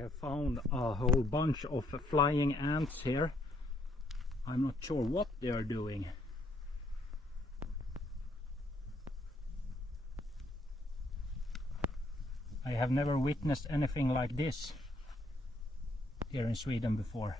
have found a whole bunch of flying ants here. I'm not sure what they are doing. I have never witnessed anything like this here in Sweden before.